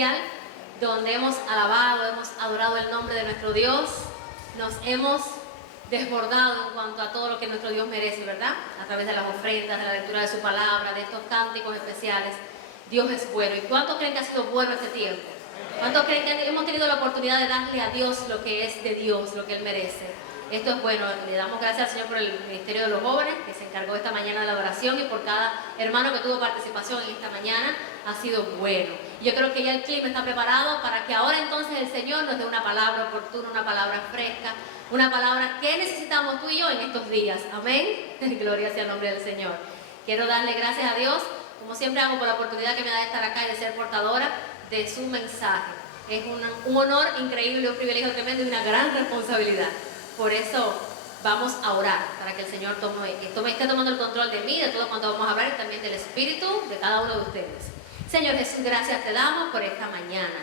especial donde hemos alabado, hemos adorado el nombre de nuestro Dios, nos hemos desbordado en cuanto a todo lo que nuestro Dios merece, ¿verdad? A través de las ofrendas, de la lectura de su palabra, de estos cánticos especiales. Dios es bueno. ¿Y cuántos creen que ha sido bueno este tiempo? ¿Cuántos creen que hemos tenido la oportunidad de darle a Dios lo que es de Dios, lo que Él merece? Esto es bueno. Le damos gracias al Señor por el Ministerio de los Jóvenes, que se encargó esta mañana de la oración, y por cada hermano que tuvo participación en esta mañana. Ha sido bueno. Yo creo que ya el clima está preparado para que ahora entonces el Señor nos dé una palabra oportuna, una palabra fresca, una palabra que necesitamos tú y yo en estos días. Amén. Gloria sea el nombre del Señor. Quiero darle gracias a Dios, como siempre hago, por la oportunidad que me da de estar acá y de ser portadora de su mensaje. Es un honor increíble, un privilegio tremendo y una gran responsabilidad. Por eso vamos a orar para que el Señor esté tomando el control de mí, de todo cuanto vamos a hablar, y también del espíritu de cada uno de ustedes. Señor Jesús, gracias te damos por esta mañana.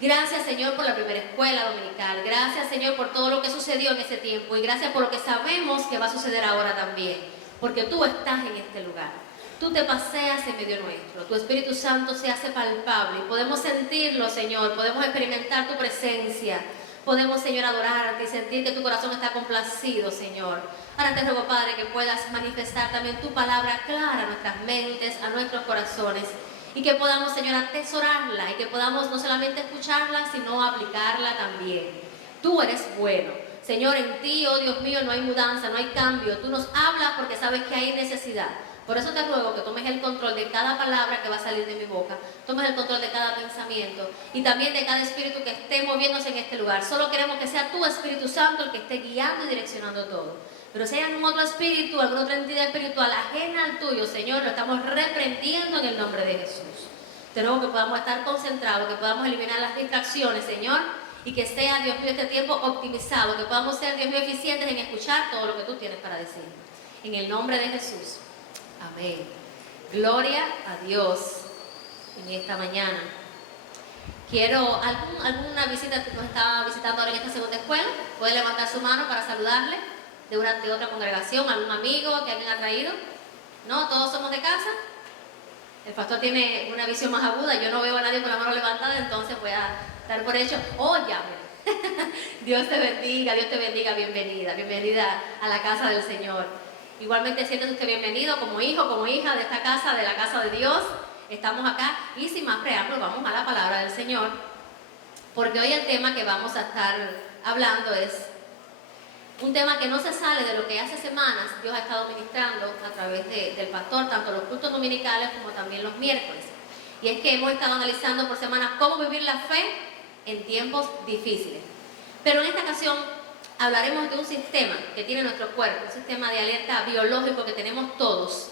Gracias, Señor, por la primera escuela dominical. Gracias, Señor, por todo lo que sucedió en ese tiempo. Y gracias por lo que sabemos que va a suceder ahora también. Porque tú estás en este lugar. Tú te paseas en medio nuestro. Tu Espíritu Santo se hace palpable. Y podemos sentirlo, Señor. Podemos experimentar tu presencia. Podemos, Señor, adorarte y sentir que tu corazón está complacido, Señor. Ahora te ruego, Padre, que puedas manifestar también tu palabra clara a nuestras mentes, a nuestros corazones. Y que podamos, Señor, atesorarla y que podamos no solamente escucharla, sino aplicarla también. Tú eres bueno. Señor, en ti, oh Dios mío, no hay mudanza, no hay cambio. Tú nos hablas porque sabes que hay necesidad. Por eso te ruego que tomes el control de cada palabra que va a salir de mi boca. Tomes el control de cada pensamiento y también de cada espíritu que esté moviéndose en este lugar. Solo queremos que sea tu Espíritu Santo el que esté guiando y direccionando todo. Pero si hay algún otro espíritu, alguna otra entidad espiritual ajena al tuyo, Señor, lo estamos reprendiendo en el nombre de Jesús. Te ruego que podamos estar concentrados, que podamos eliminar las distracciones, Señor, y que sea, Dios mío, este tiempo optimizado, que podamos ser, Dios mío, eficientes en escuchar todo lo que tú tienes para decir. En el nombre de Jesús. Amén. Gloria a Dios en esta mañana. Quiero, alguna visita que nos está visitando ahora en esta segunda escuela, puede levantar su mano para saludarle de otra congregación, algún amigo que alguien ha traído. ¿No? ¿Todos somos de casa? El pastor tiene una visión más aguda, yo no veo a nadie con la mano levantada, entonces voy a dar por hecho. ¡Oh, ya! Dios te bendiga, bienvenida a la casa del Señor. Igualmente siéntese usted bienvenido como hijo, como hija de esta casa, de la casa de Dios. Estamos acá y sin más preámbulo vamos a la palabra del Señor, porque hoy el tema que vamos a estar hablando es un tema que no se sale de lo que hace semanas Dios ha estado ministrando a través del pastor, tanto los cultos dominicales como también los miércoles. Y es que hemos estado analizando por semanas cómo vivir la fe en tiempos difíciles. Pero en esta ocasión hablaremos de un sistema que tiene nuestro cuerpo, un sistema de alerta biológico que tenemos todos.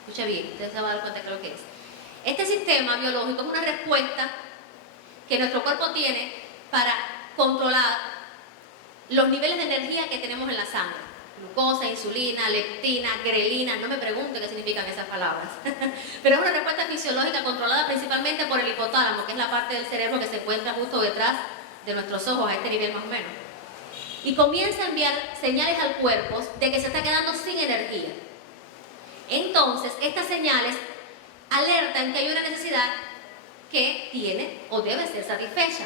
Escucha bien, ustedes se van a dar cuenta de lo que es. Este sistema biológico es una respuesta que nuestro cuerpo tiene para controlar los niveles de energía que tenemos en la sangre. Glucosa, insulina, leptina, grelina, no me pregunten qué significan esas palabras. Pero es una respuesta fisiológica controlada principalmente por el hipotálamo, que es la parte del cerebro que se encuentra justo detrás de nuestros ojos, a este nivel más o menos. Y comienza a enviar señales al cuerpo de que se está quedando sin energía. Entonces, estas señales alertan que hay una necesidad que tiene o debe ser satisfecha.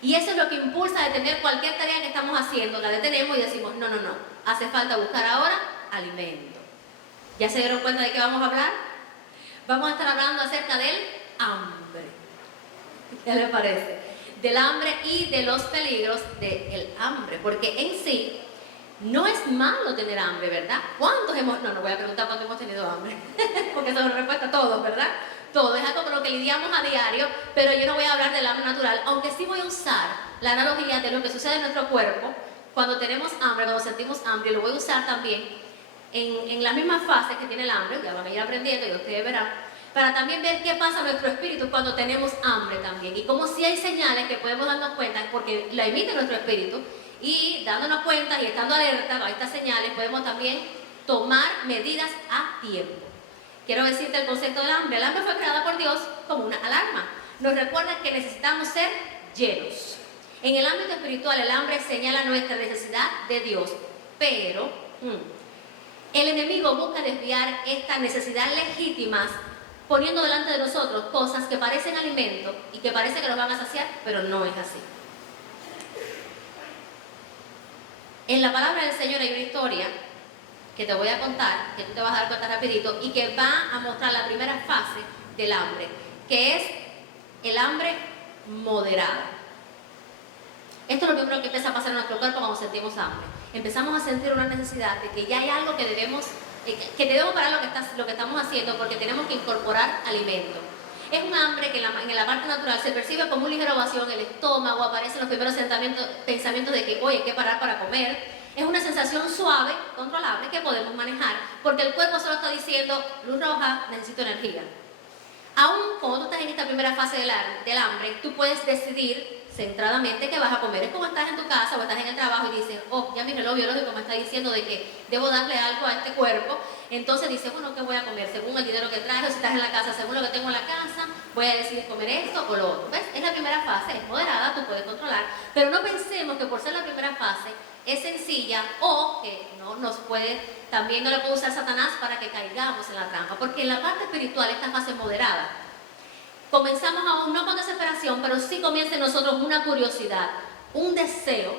Y eso es lo que impulsa a detener cualquier tarea que estamos haciendo. La detenemos y decimos, no, hace falta buscar ahora alimento. ¿Ya se dieron cuenta de qué vamos a hablar? Vamos a estar hablando acerca del hambre. ¿Qué les parece? Del hambre y de los peligros del hambre. Porque en sí, no es malo tener hambre, ¿verdad? ¿Cuántos hemos...? No voy a preguntar cuántos hemos tenido hambre. Porque esa es una respuesta a todos, ¿verdad? Todo es algo con lo que lidiamos a diario, pero yo no voy a hablar del hambre natural, aunque sí voy a usar la analogía de lo que sucede en nuestro cuerpo cuando tenemos hambre, cuando sentimos hambre, y lo voy a usar también en las mismas fases que tiene el hambre, ya van a ir aprendiendo y ustedes verán, para también ver qué pasa en nuestro espíritu cuando tenemos hambre también, y como si hay señales que podemos darnos cuenta, porque la emite nuestro espíritu, y dándonos cuenta y estando alerta a estas señales, podemos también tomar medidas a tiempo. Quiero decirte el concepto del hambre. El hambre fue creada por Dios como una alarma. Nos recuerda que necesitamos ser llenos. En el ámbito espiritual, el hambre señala nuestra necesidad de Dios. Pero el enemigo busca desviar estas necesidades legítimas poniendo delante de nosotros cosas que parecen alimento y que parece que nos van a saciar, pero no es así. En la palabra del Señor hay una historia que te voy a contar, que tú te vas a dar cuenta rapidito, y que va a mostrar la primera fase del hambre, que es el hambre moderada. Esto es lo primero que empieza a pasar en nuestro cuerpo cuando sentimos hambre. Empezamos a sentir una necesidad de que ya hay algo que debemos parar lo que estamos haciendo, porque tenemos que incorporar alimento. Es un hambre que en la parte natural se percibe como un ligero vacío en el estómago, aparecen los primeros pensamientos de que, oye, hay que parar para comer. Es una sensación suave, controlable, que podemos manejar, porque el cuerpo solo está diciendo, luz roja, necesito energía. Aún cuando tú estás en esta primera fase del hambre, tú puedes decidir centradamente qué vas a comer. Es como estás en tu casa o estás en el trabajo y dices, oh, ya mi reloj biológico me está diciendo de que debo darle algo a este cuerpo. Entonces dices, bueno, ¿qué voy a comer? Según el dinero que traes, o si estás en la casa, según lo que tengo en la casa, voy a decidir comer esto o lo otro. ¿Ves? Es la primera fase, es moderada, tú puedes controlar, pero no pensemos que por ser la primera fase es sencilla o que no nos puede, también no le puede usar Satanás para que caigamos en la trampa, porque en la parte espiritual esta fase es moderada. Comenzamos aún no con desesperación, pero sí comienza en nosotros una curiosidad, un deseo,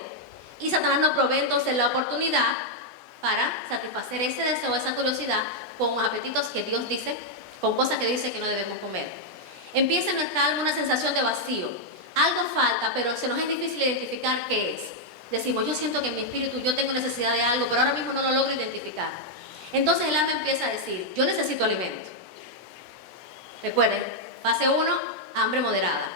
y Satanás nos provee entonces la oportunidad para satisfacer ese deseo, esa curiosidad, con apetitos que Dios dice, con cosas que dice que no debemos comer. Empieza en nuestra alma una sensación de vacío, algo falta, pero se nos es difícil identificar qué es. Decimos, yo siento que en mi espíritu yo tengo necesidad de algo, pero ahora mismo no lo logro identificar. Entonces el alma empieza a decir, yo necesito alimento. Recuerden, fase 1, hambre moderada.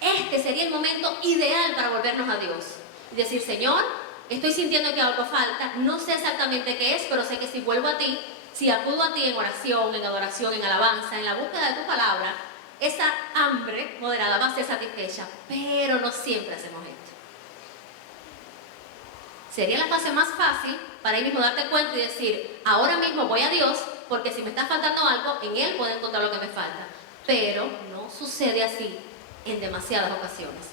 Este sería el momento ideal para volvernos a Dios. Y decir, Señor, estoy sintiendo que algo falta, no sé exactamente qué es, pero sé que si vuelvo a ti, si acudo a ti en oración, en adoración, en alabanza, en la búsqueda de tu palabra, esa hambre moderada va a ser satisfecha, pero no siempre hacemos esto. Sería la fase más fácil para ahí mismo darte cuenta y decir, ahora mismo voy a Dios, porque si me está faltando algo, en Él puedo encontrar lo que me falta. Pero no sucede así en demasiadas ocasiones.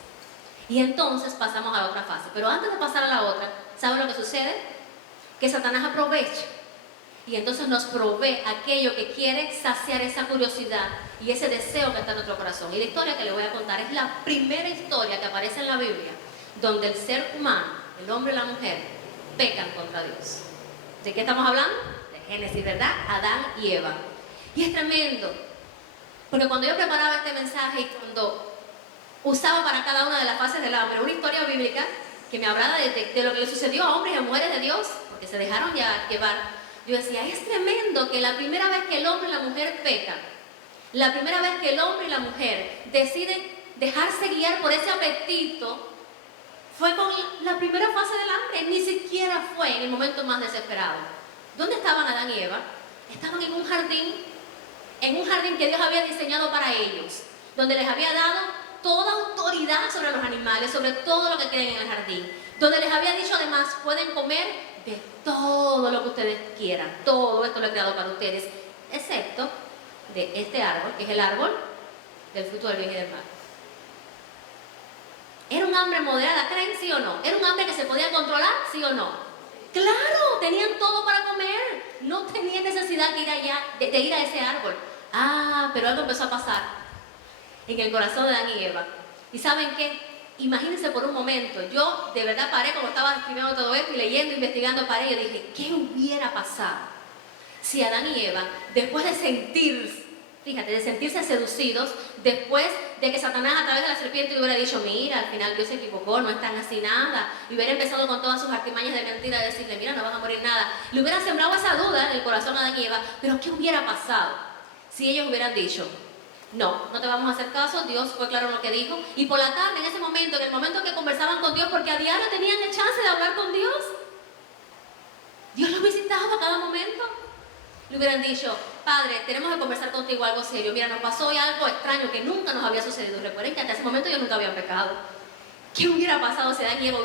Y entonces pasamos a la otra fase. Pero antes de pasar a la otra, ¿saben lo que sucede? Que Satanás aprovecha y entonces nos provee aquello que quiere saciar esa curiosidad y ese deseo que está en nuestro corazón. Y la historia que les voy a contar es la primera historia que aparece en la Biblia donde el ser humano, el hombre y la mujer, pecan contra Dios. ¿De qué estamos hablando? De Génesis, ¿verdad? Adán y Eva. Y es tremendo, porque cuando yo preparaba este mensaje y cuando usaba para cada una de las fases del hambre una historia bíblica que me hablaba de lo que le sucedió a hombres y a mujeres de Dios, porque se dejaron ya llevar, yo decía, es tremendo que la primera vez que el hombre y la mujer pecan, la primera vez que el hombre y la mujer deciden dejarse guiar por ese apetito, fue con la primera fase del hambre, ni siquiera fue en el momento más desesperado. ¿Dónde estaban Adán y Eva? Estaban en un jardín que Dios había diseñado para ellos, donde les había dado toda autoridad sobre los animales, sobre todo lo que creen en el jardín, donde les había dicho además, pueden comer de todo lo que ustedes quieran, todo esto lo he creado para ustedes, excepto de este árbol, que es el árbol del fruto del bien y del mal. ¿Era un hambre moderada, creen, sí o no? ¿Era un hambre que se podía controlar, sí o no? ¡Claro! Tenían todo para comer. No tenían necesidad de ir allá, de ir a ese árbol. Ah, pero algo empezó a pasar en el corazón de Adán y Eva. ¿Y saben qué? Imagínense por un momento. Yo de verdad paré cuando estaba escribiendo todo esto y leyendo, investigando, paré y dije, ¿qué hubiera pasado si Adán y Eva, después de sentirse seducidos, después de que Satanás a través de la serpiente le hubiera dicho, mira, al final Dios se equivocó, no están así nada, y hubiera empezado con todas sus artimañas de mentira de decirle, mira, no van a morir nada, le hubiera sembrado esa duda en el corazón a Adán y Eva, pero ¿qué hubiera pasado si ellos hubieran dicho, no, no te vamos a hacer caso, Dios fue claro en lo que dijo, y por la tarde, en ese momento, en el momento que conversaban con Dios, porque a diario tenían el chance de hablar con Dios, Dios los visitaba a cada momento, le hubieran dicho, Padre, tenemos que conversar contigo algo serio. Mira, nos pasó hoy algo extraño que nunca nos había sucedido. Recuerden que hasta ese momento ellos nunca habían pecado. ¿Qué hubiera pasado si Adán y Eva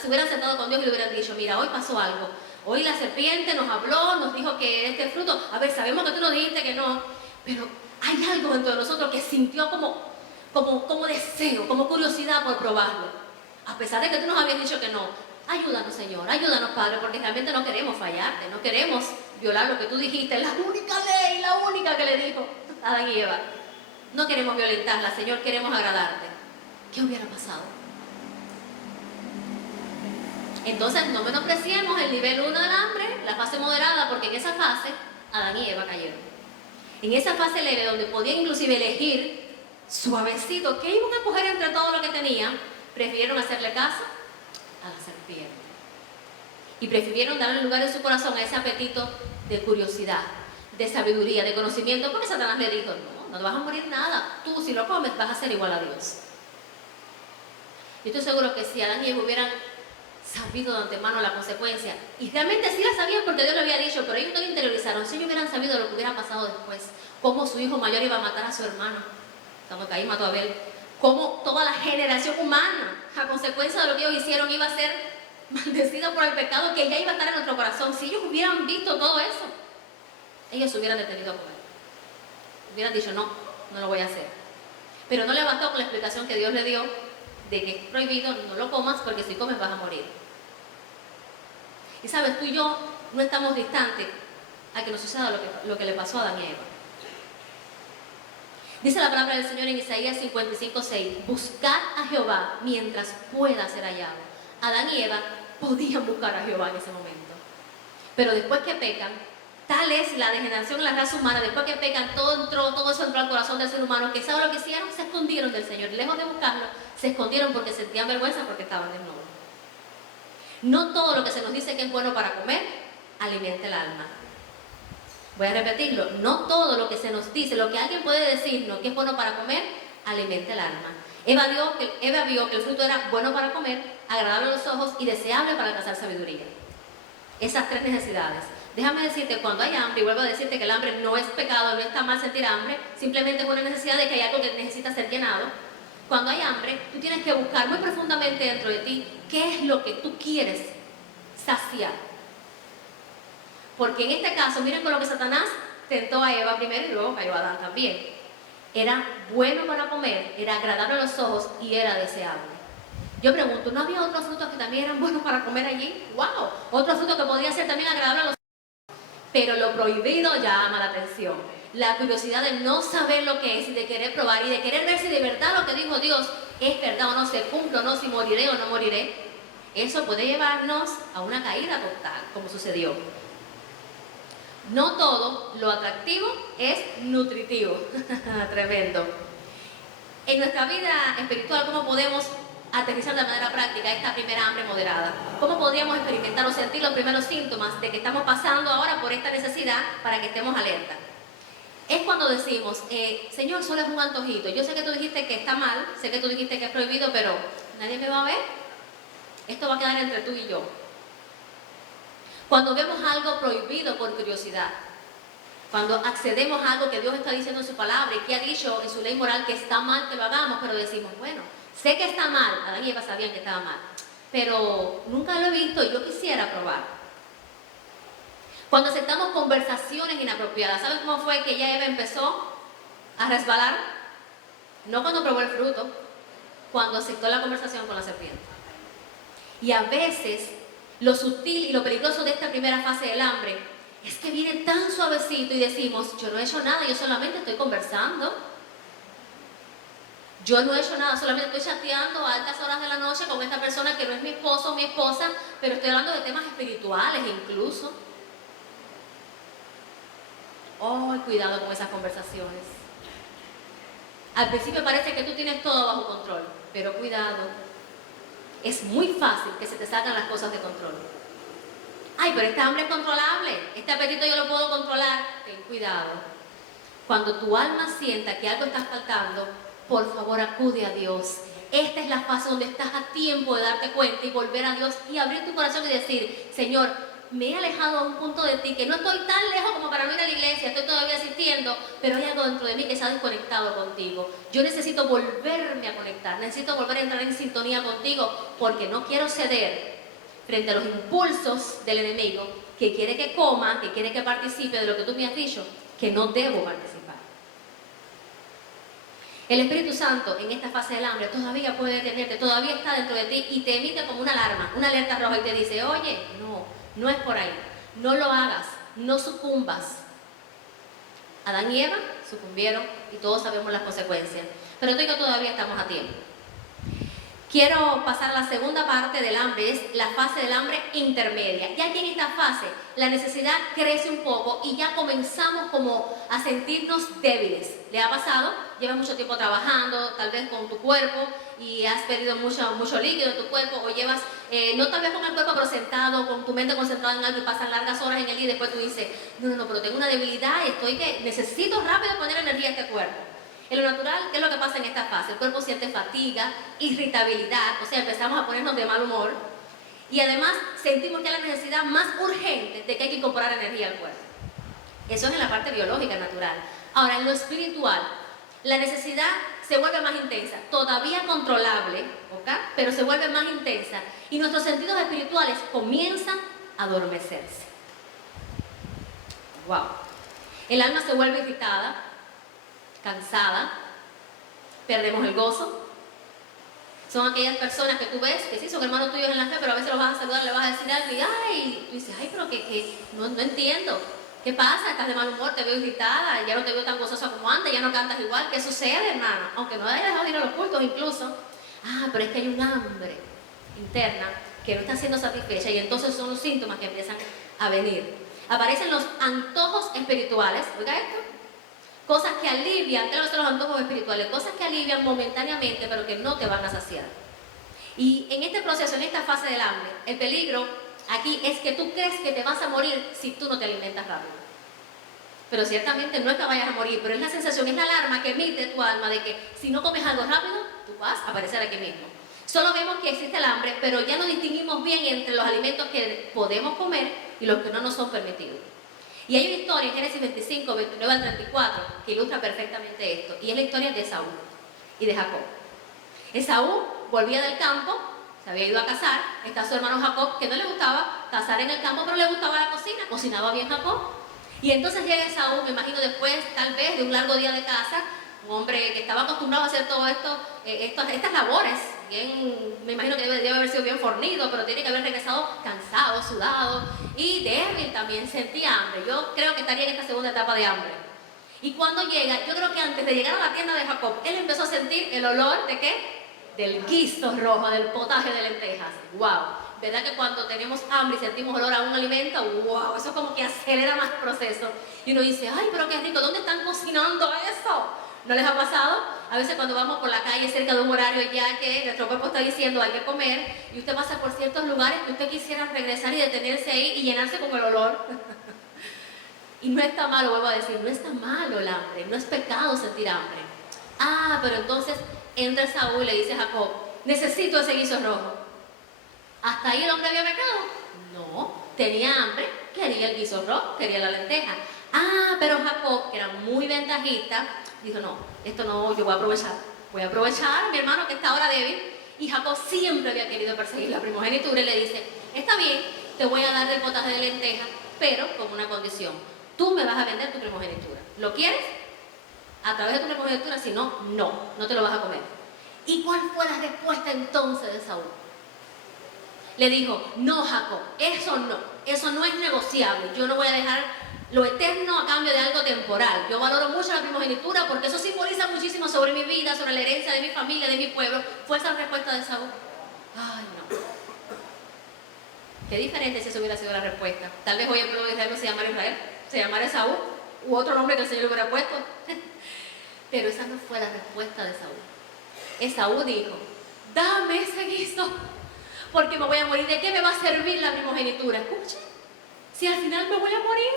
se hubieran sentado con Dios y le hubieran dicho, mira, hoy pasó algo? Hoy la serpiente nos habló, nos dijo que este fruto, a ver, sabemos que tú nos dijiste que no, pero hay algo dentro de nosotros que sintió como deseo, como curiosidad por probarlo. A pesar de que tú nos habías dicho que no. Ayúdanos, Señor, ayúdanos, Padre, porque realmente no queremos fallarte, no queremos violar lo que tú dijiste, la única ley, la única que le dijo. Adán y Eva, no queremos violentarla, Señor, queremos agradarte. ¿Qué hubiera pasado? Entonces no menospreciemos el nivel 1 del hambre, la fase moderada, porque en esa fase Adán y Eva cayeron. En esa fase leve, donde podían inclusive elegir suavecito qué iban a coger entre todo lo que tenían, prefirieron hacerle caso a la serpiente. Y prefirieron darle lugar en su corazón a ese apetito de curiosidad, de sabiduría, de conocimiento, porque Satanás le dijo, no te vas a morir nada, tú si lo comes vas a ser igual a Dios. Yo estoy seguro que si Adán y Eva hubieran sabido de antemano la consecuencia, y realmente sí la sabían porque Dios lo había dicho, pero ellos no lo interiorizaron. Si ellos hubieran sabido lo que hubiera pasado después, cómo su hijo mayor iba a matar a su hermano, cuando Caín mató a Abel, cómo toda la generación humana, a consecuencia de lo que ellos hicieron, iba a ser maldecida por el pecado que ya iba a estar en nuestro corazón. Si ellos hubieran visto todo eso, ellos se hubieran detenido a comer, hubieran dicho, no lo voy a hacer. Pero no le bastó con la explicación que Dios le dio de que es prohibido, no lo comas porque si comes vas a morir. Y sabes, tú y yo no estamos distantes a que nos suceda lo que le pasó a Adán y Eva. Dice la palabra del Señor en Isaías 55:6, buscad a Jehová mientras pueda ser hallado. Adán y Eva podían buscar a Jehová en ese momento, pero después que pecan, tal es la degeneración en la raza humana, después que pecan, todo eso entró al corazón del ser humano, que ¿sabe lo que hicieron? Se escondieron del Señor, lejos de buscarlo, se escondieron porque sentían vergüenza, porque estaban desnudos. No todo lo que se nos dice que es bueno para comer, alimenta el alma. Voy a repetirlo, no todo lo que se nos dice, lo que alguien puede decirnos que es bueno para comer, alimenta el alma. Eva vio que el fruto era bueno para comer, agradable a los ojos y deseable para alcanzar sabiduría. Esas tres necesidades. Déjame decirte, cuando hay hambre, y vuelvo a decirte que el hambre no es pecado, no está mal sentir hambre, simplemente es una necesidad de que hay algo que necesita ser llenado. Cuando hay hambre, tú tienes que buscar muy profundamente dentro de ti qué es lo que tú quieres saciar. Porque en este caso, miren con lo que Satanás tentó a Eva primero y luego cayó a Adán también. Era bueno para comer, era agradable a los ojos y era deseable. Yo pregunto, ¿no había otros frutos que también eran buenos para comer allí? ¡Wow! Otro fruto que podría ser también agradable a los ojos. Pero lo prohibido llama la atención. La curiosidad de no saber lo que es y de querer probar y de querer ver si de verdad lo que dijo Dios es verdad o no, se cumple o no, si moriré o no moriré. Eso puede llevarnos a una caída total, como sucedió. No todo lo atractivo es nutritivo. Tremendo. En nuestra vida espiritual, ¿cómo podemos aterrizar de manera práctica esta primera hambre moderada? ¿Cómo podríamos experimentar o sentir los primeros síntomas de que estamos pasando ahora por esta necesidad para que estemos alerta? Es cuando decimos, Señor, solo es un antojito. Yo sé que tú dijiste que está mal, sé que tú dijiste que es prohibido, pero nadie me va a ver. Esto va a quedar entre tú y yo. Cuando vemos algo prohibido por curiosidad, cuando accedemos a algo que Dios está diciendo en su palabra y que ha dicho en su ley moral que está mal que lo hagamos, pero decimos, bueno, sé que está mal, Adán y Eva sabían que estaba mal, pero nunca lo he visto y yo quisiera probar. Cuando aceptamos conversaciones inapropiadas, ¿sabes cómo fue que ya Eva empezó a resbalar? No cuando probó el fruto, cuando aceptó la conversación con la serpiente. Y a veces lo sutil y lo peligroso de esta primera fase del hambre es que viene tan suavecito y decimos, yo no he hecho nada, yo solamente estoy conversando. Yo no he hecho nada, solamente estoy chateando a altas horas de la noche con esta persona que no es mi esposo o mi esposa, pero estoy hablando de temas espirituales incluso. Oh, cuidado con esas conversaciones. Al principio parece que tú tienes todo bajo control, pero cuidado. Es muy fácil que se te salgan las cosas de control. Ay, pero esta hambre es controlable, este apetito yo lo puedo controlar. Ten cuidado. Cuando tu alma sienta que algo está faltando, por favor acude a Dios. Esta es la fase donde estás a tiempo de darte cuenta y volver a Dios y abrir tu corazón y decir, Señor, me he alejado a un punto de ti que no estoy tan lejos como para no ir a la iglesia, estoy todavía asistiendo, pero hay algo dentro de mí que se ha desconectado contigo. Yo necesito volverme a conectar, necesito volver a entrar en sintonía contigo porque no quiero ceder frente a los impulsos del enemigo que quiere que coma, que quiere que participe de lo que tú me has dicho, que no debo participar. El Espíritu Santo en esta fase del hambre todavía puede detenerte, todavía está dentro de ti y te emite como una alarma, una alerta roja y te dice, oye, no es por ahí, no lo hagas, no sucumbas Adán y Eva sucumbieron y todos sabemos las consecuencias. Pero tú y yo todavía estamos a tiempo. Quiero pasar a la segunda parte del hambre, es la fase del hambre intermedia. Ya aquí en esta fase la necesidad crece un poco y ya comenzamos como a sentirnos débiles. ¿Le ha pasado? Llevas mucho tiempo trabajando, tal vez con tu cuerpo y has perdido mucho líquido en tu cuerpo, o llevas, no tal vez con el cuerpo, pero sentado, con tu mente concentrada en algo y pasan largas horas en el día y después tú dices, no, pero tengo una debilidad, necesito rápido poner energía a este cuerpo. En lo natural, ¿qué es lo que pasa en esta fase? El cuerpo siente fatiga, irritabilidad, o sea, empezamos a ponernos de mal humor y además sentimos ya la necesidad más urgente de que hay que incorporar energía al cuerpo. Eso es en la parte biológica, natural. Ahora, en lo espiritual, la necesidad se vuelve más intensa, todavía controlable, ¿ok? Pero se vuelve más intensa y nuestros sentidos espirituales comienzan a adormecerse. ¡Wow! El alma se vuelve irritada, cansada, perdemos el gozo. Son aquellas personas que tú ves que sí son hermanos tuyos en la fe, pero a veces los vas a saludar, le vas a decir algo y ay, tú dices, ay, pero que no entiendo. ¿Qué pasa? Estás de mal humor, te veo irritada, ya no te veo tan gozosa como antes, ya no cantas igual. ¿Qué sucede, hermano? Aunque no hayas dejado de ir a los cultos incluso. Pero es que hay un hambre interna que no está siendo satisfecha y entonces son los síntomas que empiezan a venir. Aparecen los antojos espirituales, oiga esto, cosas que alivian, ¿qué son los antojos espirituales? Cosas que alivian momentáneamente, pero que no te van a saciar. Y en este proceso, en esta fase del hambre, el peligro aquí es que tú crees que te vas a morir si tú no te alimentas rápido. Pero ciertamente no es que vayas a morir, pero es la sensación, es la alarma que emite tu alma de que si no comes algo rápido, tú vas a aparecer aquí mismo. Solo vemos que existe el hambre, pero ya no distinguimos bien entre los alimentos que podemos comer y los que no nos son permitidos. Y hay una historia en Génesis 25, 29 al 34 que ilustra perfectamente esto. Y es la historia de Esaú y de Jacob. Esaú volvía del campo, se había ido a cazar. Está su hermano Jacob, que no le gustaba cazar en el campo, pero le gustaba la cocina. Cocinaba bien Jacob. Y entonces llega Esaú, me imagino después, tal vez, de un largo día de caza, un hombre que estaba acostumbrado a hacer todo esto, estas labores. Bien, me imagino que debe haber sido bien fornido, pero tiene que haber regresado cansado, sudado y débil también, sentía hambre. Yo creo que estaría en esta segunda etapa de hambre. Y cuando llega, yo creo que antes de llegar a la tienda de Jacob, él empezó a sentir el olor ¿de qué? Del guiso rojo, del potaje de lentejas. ¡Wow! ¿Verdad que cuando tenemos hambre y sentimos olor a un alimento, wow, eso como que acelera más el proceso? Y uno dice, ay, pero qué rico, ¿dónde están cocinando eso? ¿No les ha pasado? A veces cuando vamos por la calle cerca de un horario ya que nuestro cuerpo está diciendo hay que comer y usted pasa por ciertos lugares que usted quisiera regresar y detenerse ahí y llenarse con el olor. Y no está malo, vuelvo a decir, no está malo el hambre, no es pecado sentir hambre. Pero entonces entra Saúl y le dice a Jacob, necesito ese guiso rojo. ¿Hasta ahí el hombre había pecado? No, tenía hambre, quería el guiso rojo, quería la lenteja. Pero Jacob, que era muy ventajista, dijo, no, esto no, yo voy a aprovechar a mi hermano que está ahora débil. Y Jacob siempre había querido perseguir la primogenitura y le dice, está bien, te voy a dar del potaje de lenteja, pero con una condición, tú me vas a vender tu primogenitura. ¿Lo quieres? A través de tu primogenitura, si no, no te lo vas a comer. ¿Y cuál fue la respuesta entonces de Saúl? Le dijo, no Jacob, eso no es negociable, yo no voy a dejar lo eterno a cambio de algo temporal. Yo valoro mucho la primogenitura porque eso simboliza muchísimo sobre mi vida, sobre la herencia de mi familia, de mi pueblo. Fue esa la respuesta de Saúl. Ay, no. Qué diferente si esa hubiera sido la respuesta. Tal vez hoy el pueblo de Israel no se llamara Israel, se llamara Esaú, u otro nombre que el Señor le hubiera puesto. Pero esa no fue la respuesta de Saúl. Esaú dijo, dame ese guiso, porque me voy a morir. ¿De qué me va a servir la primogenitura? Escuchen, si al final me voy a morir.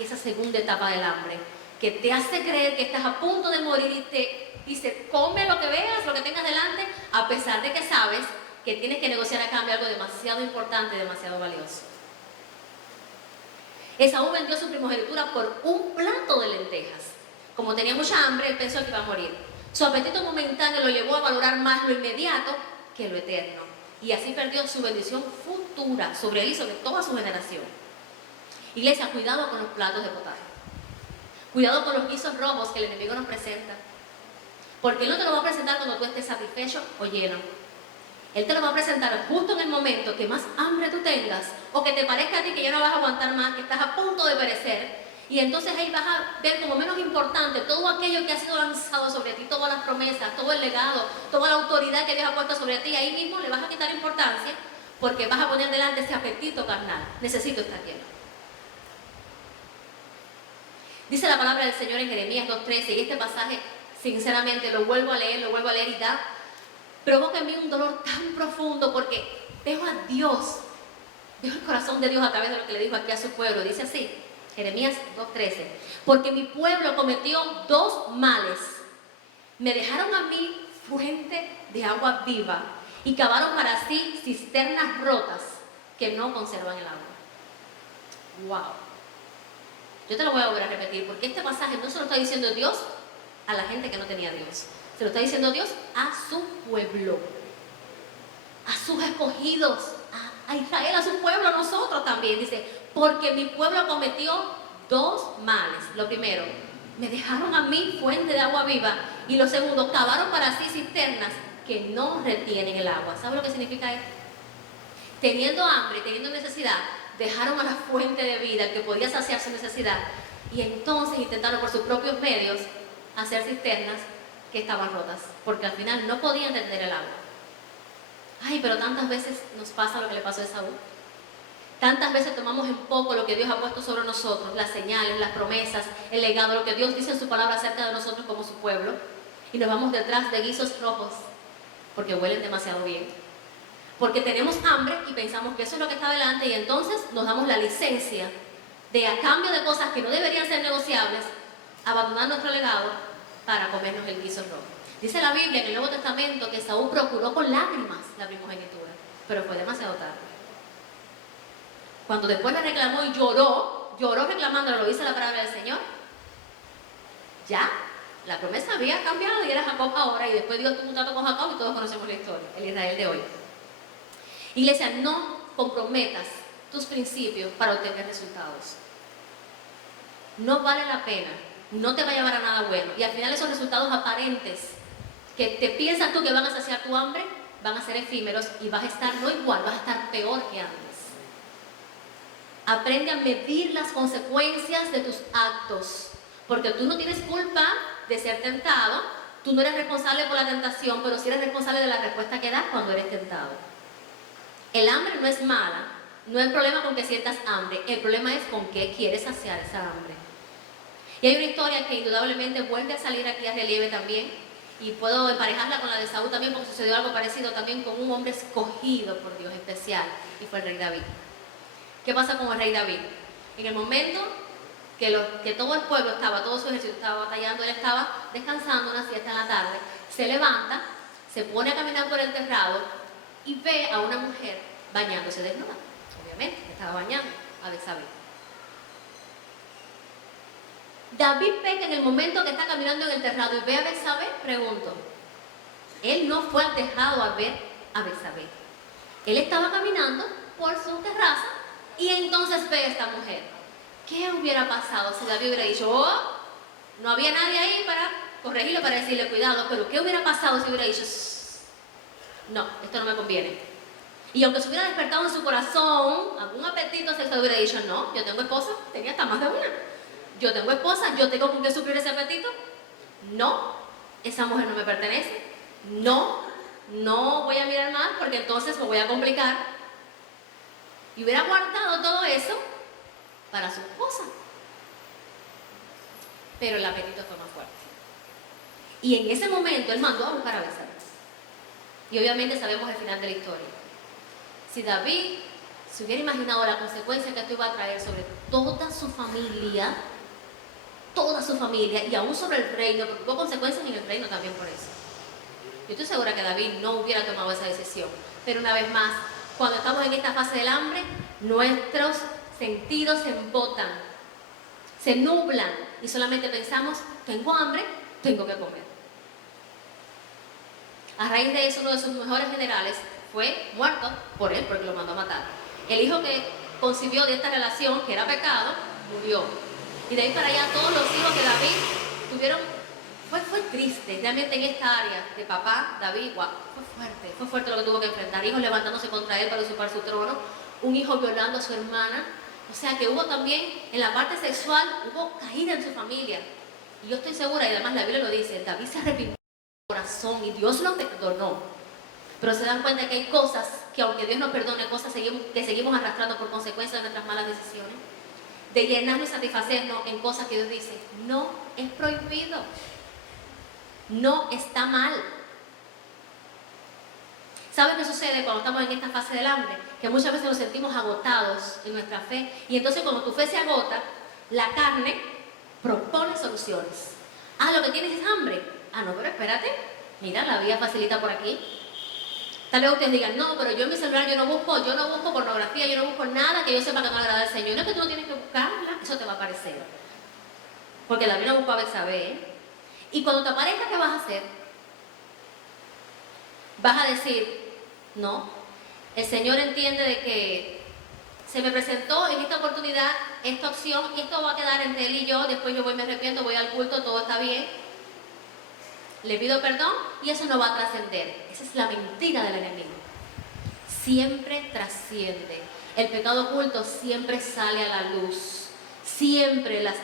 Esa segunda etapa del hambre, que te hace creer que estás a punto de morir y te dice, come lo que veas, lo que tengas delante, a pesar de que sabes que tienes que negociar a cambio algo demasiado importante y demasiado valioso. Esaú vendió su primogenitura por un plato de lentejas. Como tenía mucha hambre, él pensó que iba a morir. Su apetito momentáneo lo llevó a valorar más lo inmediato que lo eterno. Y así perdió su bendición futura sobre él y sobre toda su generación. Iglesia, cuidado con los platos de potaje. Cuidado con los guisos rojos que el enemigo nos presenta. Porque él no te lo va a presentar cuando tú estés satisfecho o lleno. Él te lo va a presentar justo en el momento que más hambre tú tengas o que te parezca a ti que ya no vas a aguantar más, que estás a punto de perecer. Y entonces ahí vas a ver como menos importante todo aquello que ha sido lanzado sobre ti, todas las promesas, todo el legado, toda la autoridad que Dios ha puesto sobre ti. Ahí mismo le vas a quitar importancia porque vas a poner delante ese apetito carnal. Necesito estar lleno. Dice la palabra del Señor en Jeremías 2:13, y este pasaje, sinceramente, lo vuelvo a leer y provoca en mí un dolor tan profundo porque veo a Dios, veo el corazón de Dios a través de lo que le dijo aquí a su pueblo. Dice así, Jeremías 2:13, porque mi pueblo cometió dos males. Me dejaron a mí fuente de agua viva y cavaron para sí cisternas rotas que no conservan el agua. ¡Wow! Yo te lo voy a volver a repetir porque este pasaje no se lo está diciendo Dios a la gente que no tenía Dios. Se lo está diciendo Dios a su pueblo, a sus escogidos, a Israel, a su pueblo, a nosotros también. Dice, porque mi pueblo cometió dos males. Lo primero, me dejaron a mí fuente de agua viva. Y lo segundo, cavaron para sí cisternas que no retienen el agua. ¿Sabe lo que significa esto? Teniendo hambre, teniendo necesidad, dejaron a la fuente de vida, el que podía saciar su necesidad. Y entonces intentaron por sus propios medios hacer cisternas que estaban rotas. Porque al final no podían retener el agua. Ay, pero tantas veces nos pasa lo que le pasó a Esaú. Tantas veces tomamos en poco lo que Dios ha puesto sobre nosotros, las señales, las promesas, el legado, lo que Dios dice en su palabra acerca de nosotros como su pueblo, y nos vamos detrás de guisos rojos porque huelen demasiado bien. Porque tenemos hambre y pensamos que eso es lo que está delante y entonces nos damos la licencia de, a cambio de cosas que no deberían ser negociables, abandonar nuestro legado para comernos el guiso rojo. Dice la Biblia en el Nuevo Testamento que Esaú procuró con lágrimas la primogenitura, pero fue demasiado tarde. Cuando después le reclamó y lloró reclamándolo, lo dice la palabra del Señor, ya, la promesa había cambiado y era Jacob ahora, y después Dios tuvo un trato con Jacob y todos conocemos la historia, el Israel de hoy. Iglesia, no comprometas tus principios para obtener resultados. No vale la pena, no te va a llevar a nada bueno, y al final esos resultados aparentes que te piensas tú que van a saciar tu hambre, van a ser efímeros y vas a estar no igual, vas a estar peor que antes. Aprende a medir las consecuencias de tus actos, porque tú no tienes culpa de ser tentado, tú no eres responsable por la tentación, pero sí eres responsable de la respuesta que das cuando eres tentado. El hambre no es mala, no hay problema con que sientas hambre, el problema es con qué quieres saciar esa hambre. Y hay una historia que indudablemente vuelve a salir aquí a relieve también, y puedo emparejarla con la de Saúl también, porque sucedió algo parecido también con un hombre escogido por Dios especial, y fue el rey David. ¿Qué pasa con el rey David? En el momento que todo el pueblo estaba, todo su ejército estaba batallando, él estaba descansando una siesta en la tarde, se levanta, se pone a caminar por el terrado y ve a una mujer bañándose desnuda. Obviamente, estaba bañando a Betsabé. David peca en el momento que está caminando en el terrado y ve a Betsabé, pregunto. Él no fue al terrado a ver a Betsabé. Él estaba caminando por su terraza y entonces ve a esta mujer. ¿Qué hubiera pasado si David hubiera dicho, oh, no había nadie ahí para corregirlo, para decirle cuidado, pero qué hubiera pasado si hubiera dicho, no, esto no me conviene? Y aunque se hubiera despertado en su corazón algún apetito sexual, hubiera dicho, no, yo tengo esposa, tenía hasta más de una. Yo tengo esposa, yo tengo con qué suplir ese apetito. No, esa mujer no me pertenece. No voy a mirar más porque entonces me voy a complicar. Y hubiera guardado todo eso para su esposa. Pero el apetito fue más fuerte. Y en ese momento él mandó a buscar a Betsabé. Y obviamente sabemos el final de la historia. Si David se hubiera imaginado la consecuencia que esto iba a traer sobre toda su familia, y aún sobre el reino, porque hubo consecuencias en el reino también por eso. Yo estoy segura que David no hubiera tomado esa decisión. Pero una vez más, cuando estamos en esta fase del hambre, nuestros sentidos se embotan, se nublan y solamente pensamos, tengo hambre, tengo que comer. A raíz de eso, uno de sus mejores generales fue muerto por él porque lo mandó a matar. El hijo que concibió de esta relación, que era pecado, murió. Y de ahí para allá todos los hijos que David tuvieron, fue triste, realmente en esta área de papá, David, wow, fue fuerte lo que tuvo que enfrentar. Hijos levantándose contra él para usurpar su trono, un hijo violando a su hermana, O sea que hubo también, en la parte sexual, hubo caída en su familia. Y yo estoy segura, y además la Biblia lo dice, David se arrepintió de corazón y Dios lo perdonó. Pero se dan cuenta que hay cosas que aunque Dios nos perdone, cosas que seguimos arrastrando por consecuencia de nuestras malas decisiones. De llenarnos y satisfacernos en cosas que Dios dice, no es prohibido. No está mal. ¿Sabes qué sucede cuando estamos en esta fase del hambre? Que muchas veces nos sentimos agotados en nuestra fe. Y entonces cuando tu fe se agota, la carne propone soluciones. Ah, lo que tienes es hambre. Ah, no, pero espérate. Mira, la vía facilita por aquí. Tal vez ustedes digan, no, pero yo en mi celular yo no busco pornografía, yo no busco nada que yo sepa que no agrada al Señor. No es que tú no tienes que buscarla, eso te va a aparecer. Porque David no buscó a Betsabé. Y cuando te aparezca, ¿qué vas a hacer? Vas a decir, no, el Señor entiende de que se me presentó en esta oportunidad esta opción y esto va a quedar entre Él y yo, después yo voy, me arrepiento, voy al culto, todo está bien. Le pido perdón y eso no va a trascender. Esa es la mentira del enemigo. Siempre trasciende. El pecado oculto siempre sale a la luz. Siempre las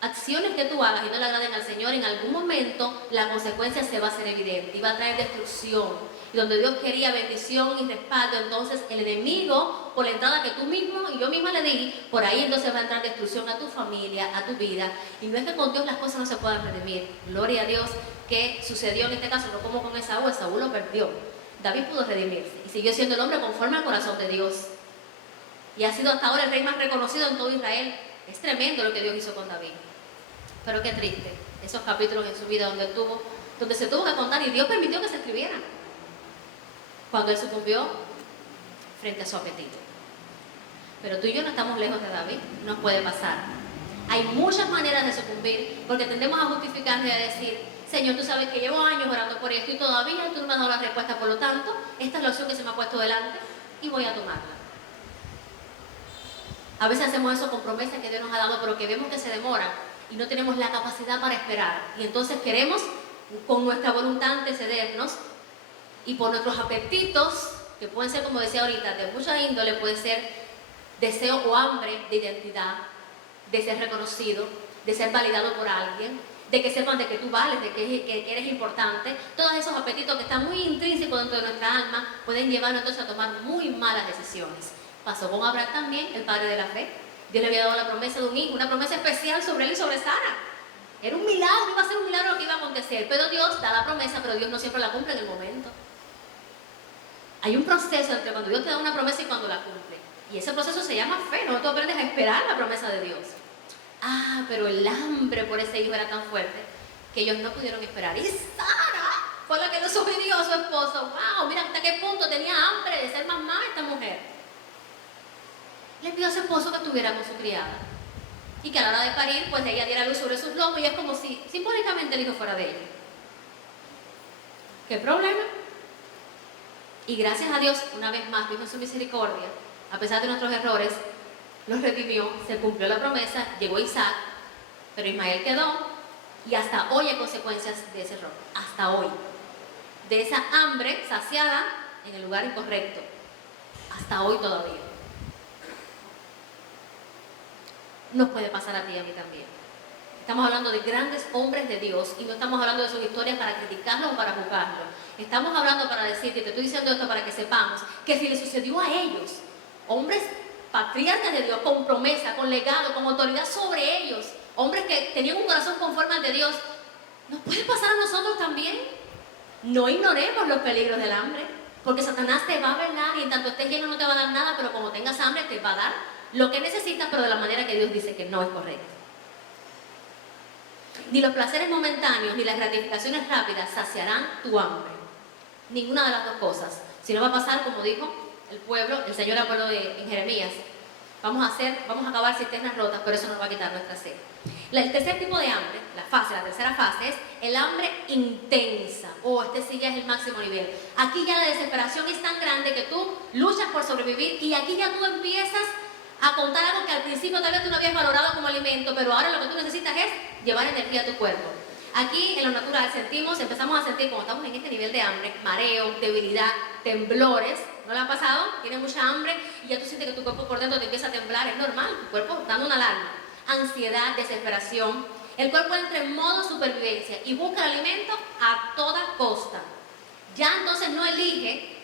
acciones que tú hagas y no le agraden al Señor, en algún momento la consecuencia se va a hacer evidente y va a traer destrucción. Y donde Dios quería bendición y respaldo, entonces el enemigo, por la entrada que tú mismo y yo misma le di, por ahí entonces va a entrar destrucción a tu familia, a tu vida. Y no es que con Dios las cosas no se puedan redimir. Gloria a Dios que sucedió en este caso, no como con Esaú lo perdió. David pudo redimirse y siguió siendo el hombre conforme al corazón de Dios. Y ha sido hasta ahora el rey más reconocido en todo Israel. Es tremendo lo que Dios hizo con David. Pero qué triste, esos capítulos en su vida donde se tuvo que contar y Dios permitió que se escribieran. Cuando él sucumbió frente a su apetito. Pero tú y yo no estamos lejos de David, nos puede pasar. Hay muchas maneras de sucumbir porque tendemos a justificar y a decir, Señor, tú sabes que llevo años orando por esto y todavía tú no me has dado la respuesta, por lo tanto, esta es la opción que se me ha puesto delante y voy a tomarla. A veces hacemos eso con promesas que Dios nos ha dado, pero que vemos que se demora y no tenemos la capacidad para esperar. Y entonces queremos, con nuestra voluntad, antecedernos y por nuestros apetitos, que pueden ser, como decía ahorita, de mucha índole, puede ser deseo o hambre de identidad, de ser reconocido, de ser validado por alguien, de que sepan de que tú vales, de que eres importante. Todos esos apetitos que están muy intrínsecos dentro de nuestra alma pueden llevarnos entonces a tomar muy malas decisiones. Pasó con Abraham también, el padre de la fe. Dios le había dado la promesa de un hijo, una promesa especial sobre él y sobre Sara. Era un milagro, iba a ser un milagro lo que iba a acontecer. Pero Dios da la promesa, pero Dios no siempre la cumple en el momento. Hay un proceso entre cuando Dios te da una promesa y cuando la cumple. Y ese proceso se llama fe, no tú aprendes a esperar la promesa de Dios. Ah, pero el hambre por ese hijo era tan fuerte que ellos no pudieron esperar. Y Sara fue la que desobedió a su esposo. Wow, mira hasta qué punto tenía hambre de ser mamá esta mujer. Le pidió a su esposo que estuviera con su criada. Y que a la hora de parir, pues ella diera luz sobre sus lomos y es como si simbólicamente el hijo fuera de ella. ¿Qué problema? Y gracias a Dios, una vez más, Dios en su misericordia, a pesar de nuestros errores, nos redimió, se cumplió la promesa, llegó Isaac, pero Ismael quedó y hasta hoy hay consecuencias de ese error, hasta hoy. De esa hambre saciada en el lugar incorrecto, hasta hoy todavía. Nos puede pasar a ti y a mí también. Estamos hablando de grandes hombres de Dios y no estamos hablando de sus historias para criticarlos o para juzgarlos. Estamos hablando para decirte, te estoy diciendo esto para que sepamos que si le sucedió a ellos, hombres patriarcas de Dios, con promesa, con legado, con autoridad sobre ellos, hombres que tenían un corazón conforme al de Dios, ¿nos puede pasar a nosotros también? No ignoremos los peligros del hambre, porque Satanás te va a velar y en tanto estés lleno no te va a dar nada, pero como tengas hambre te va a dar lo que necesitas, pero de la manera que Dios dice que no es correcta. Ni los placeres momentáneos ni las gratificaciones rápidas saciarán tu hambre. Ninguna de las dos cosas. Si no va a pasar, como dijo el pueblo, el Señor habló en Jeremías, vamos a acabar cisternas rotas, pero eso nos va a quitar nuestra sed. El tercer tipo de hambre, la tercera fase es el hambre intensa. Este sí ya es el máximo nivel. Aquí ya la desesperación es tan grande que tú luchas por sobrevivir y aquí ya tú empiezas a contar algo que al principio tal vez tú no habías valorado como alimento, pero ahora lo que tú necesitas es llevar energía a tu cuerpo. Aquí en lo natural empezamos a sentir, como estamos en este nivel de hambre, mareo, debilidad, temblores, ¿No le ha pasado? Tienes mucha hambre y ya tú sientes que tu cuerpo por dentro te empieza a temblar. Es normal, tu cuerpo dando una alarma. Ansiedad, desesperación. El cuerpo entra en modo supervivencia y busca el alimento a toda costa. Ya entonces no elige,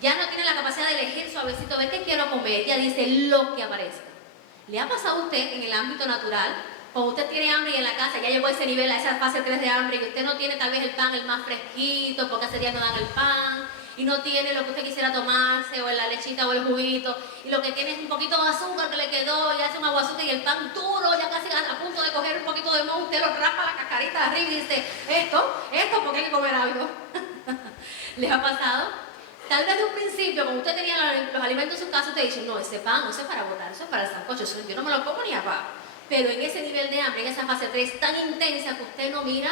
ya no tiene la capacidad de elegir suavecito, ver qué quiero comer. Ya dice lo que aparezca. ¿Le ha pasado a usted en el ámbito natural? Cuando usted tiene hambre y en la casa ya llegó a ese nivel, a esa fase 3 de hambre, y usted no tiene tal vez el pan el más fresquito, porque hace días no dan el pan, y no tiene lo que usted quisiera tomarse, o la lechita o el juguito, y lo que tiene es un poquito de azúcar que le quedó, y hace un aguacate y el pan duro, ya casi a punto de coger un poquito de moho, usted lo raspa la cascarita de arriba y dice, esto porque hay que comer algo. ¿Les ha pasado? Tal vez de un principio, cuando usted tenía los alimentos en su casa, usted dice, no, ese pan no es para botar, eso es para el sancocho, yo no me lo como ni a pan. Pero en ese nivel de hambre, en esa fase 3 tan intensa que usted no mira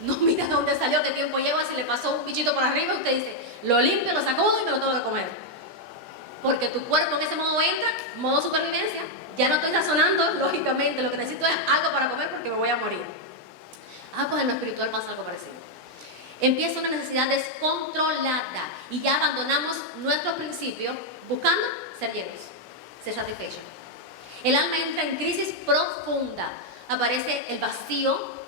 dónde salió, qué tiempo lleva, si le pasó un bichito por arriba, usted dice, lo limpio, lo sacudo y me lo tengo que comer. Porque tu cuerpo en ese modo entra, modo supervivencia. Ya no estoy razonando, lógicamente, lo que necesito es algo para comer porque me voy a morir. Pues en lo espiritual pasa algo parecido. Empieza una necesidad descontrolada y ya abandonamos nuestros principios buscando ser llenos, ser satisfechos. El alma entra en crisis profunda, aparece el vacío,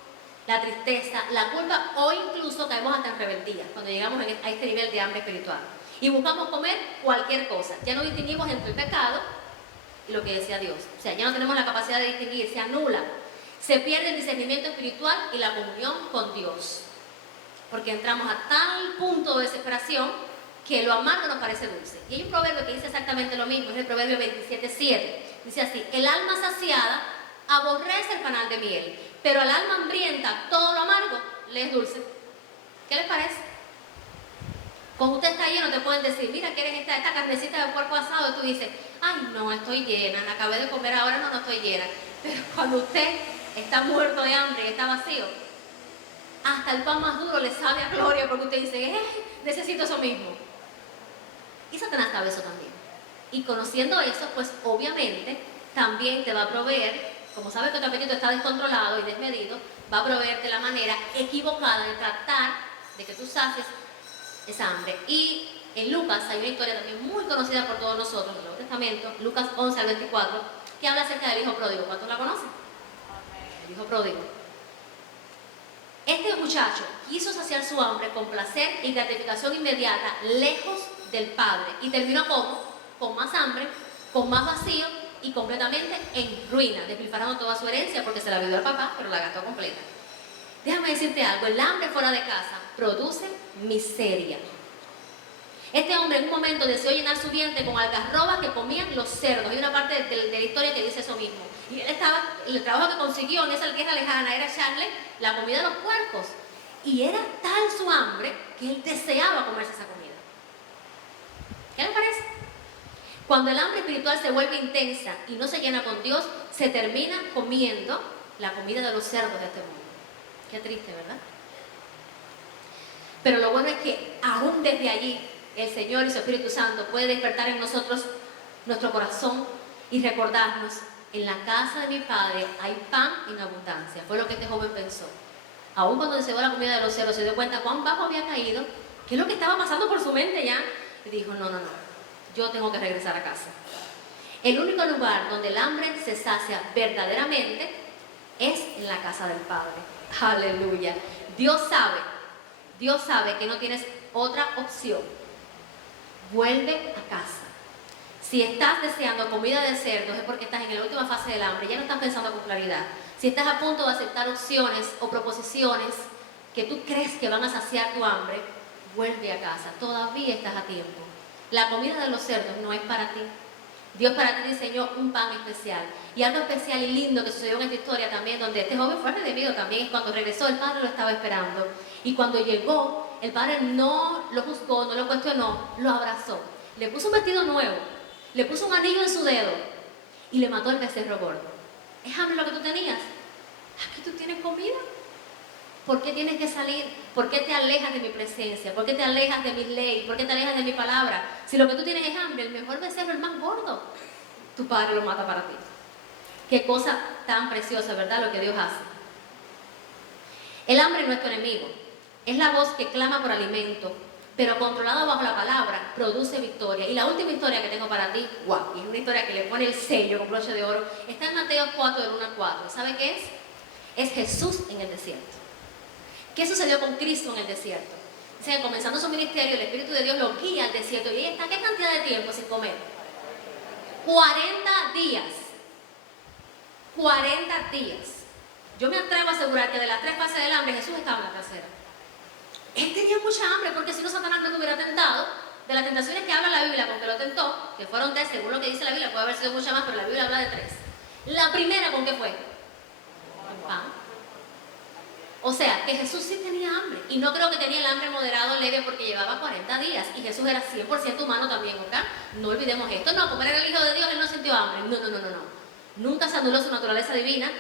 la tristeza, la culpa o incluso caemos hasta en rebeldía cuando llegamos a este nivel de hambre espiritual. Y buscamos comer cualquier cosa. Ya no distinguimos entre el pecado y lo que decía Dios. O sea, ya no tenemos la capacidad de distinguir, se anula. Se pierde el discernimiento espiritual y la comunión con Dios. Porque entramos a tal punto de desesperación que lo amargo nos parece dulce. Y hay un proverbio que dice exactamente lo mismo, es el proverbio 27:7. Dice así, el alma saciada aborrece el panal de miel, pero al alma hambrienta todo lo amargo le es dulce. ¿Qué les parece? Cuando usted está lleno te pueden decir, mira, ¿quieres esta carnecita de puerco asado? Y tú dices, ay, no, estoy llena, la acabé de comer ahora, no estoy llena. Pero cuando usted está muerto de hambre y está vacío, hasta el pan más duro le sabe a gloria porque usted dice, necesito eso mismo. Y Satanás sabe eso también. Y conociendo eso, pues obviamente también te va a proveer, como sabes que tu apetito está descontrolado y desmedido, va a proveerte la manera equivocada de tratar de que tú sacies esa hambre. Y en Lucas hay una historia también muy conocida por todos nosotros, en el Nuevo Testamento, Lucas 11:24, que habla acerca del hijo pródigo. ¿Cuántos la conocen? El hijo pródigo. Este muchacho quiso saciar su hambre con placer y gratificación inmediata, lejos del padre, y terminó como con más hambre, con más vacío y completamente en ruina, despilfarrando toda su herencia porque se la vivió al papá, pero la gastó completa. Déjame decirte algo, el hambre fuera de casa produce miseria. Este hombre en un momento deseó llenar su vientre con algarrobas que comían los cerdos. Hay una parte de la historia que dice eso mismo. Y él estaba, el trabajo que consiguió en esa tierra lejana era echarle la comida a los puercos. Y era tal su hambre que él deseaba comerse esa comida. ¿Qué les parece? Cuando el hambre espiritual se vuelve intensa y no se llena con Dios, se termina comiendo la comida de los cerdos de este mundo. Qué triste, ¿verdad? Pero lo bueno es que aún desde allí el Señor y su Espíritu Santo puede despertar en nosotros nuestro corazón y recordarnos, en la casa de mi Padre hay pan en abundancia. Fue lo que este joven pensó. Aún cuando deseó la comida de los cerdos, se dio cuenta cuán bajo había caído, qué es lo que estaba pasando por su mente ya, y dijo, no, yo tengo que regresar a casa. El único lugar donde el hambre se sacia verdaderamente es en la casa del Padre. Aleluya. Dios sabe que no tienes otra opción. Vuelve a casa. Si estás deseando comida de cerdos es porque estás en la última fase del hambre, ya no estás pensando con claridad. Si estás a punto de aceptar opciones o proposiciones que tú crees que van a saciar tu hambre, vuelve a casa. Todavía estás a tiempo. La comida de los cerdos no es para ti. Dios para ti diseñó un pan especial. Y algo especial y lindo que sucedió en esta historia también, donde este joven fue redimido también, es cuando regresó, el padre lo estaba esperando. Y cuando llegó, el padre no lo juzgó, no lo cuestionó, lo abrazó. Le puso un vestido nuevo, le puso un anillo en su dedo y le mató el becerro gordo. ¿Es hambre lo que tú tenías? Aquí tú tienes comida. ¿Por qué tienes que salir? ¿Por qué te alejas de mi presencia? ¿Por qué te alejas de mis leyes? ¿Por qué te alejas de mi palabra? Si lo que tú tienes es hambre, el mejor becerro, el más gordo, tu padre lo mata para ti. Qué cosa tan preciosa, ¿verdad? Lo que Dios hace. El hambre no es tu enemigo. Es la voz que clama por alimento, pero controlado bajo la palabra, produce victoria. Y la última historia que tengo para ti, wow, y es una historia que le pone el sello con broche de oro, está en Mateo 4, del 1 al 4. ¿Sabe qué es? Es Jesús en el desierto. ¿Qué sucedió con Cristo en el desierto? O sea, comenzando su ministerio, el Espíritu de Dios lo guía al desierto. ¿Y ahí está qué cantidad de tiempo sin comer? 40 días. 40 días. Yo me atrevo a asegurar que de las 3 fases del hambre, Jesús estaba en la tercera. Él tenía mucha hambre, porque si no, Satanás no lo hubiera tentado. De las tentaciones que habla la Biblia con que lo tentó, que fueron 3, según lo que dice la Biblia, puede haber sido mucha más, pero la Biblia habla de 3. La primera, ¿con qué fue? Con pan. O sea, que Jesús sí tenía hambre. Y no creo que tenía el hambre moderado leve, porque llevaba 40 días. Y Jesús era 100% humano también, ¿ok? No olvidemos esto. No, como era el Hijo de Dios, Él no sintió hambre. No. Nunca se anuló su naturaleza divina.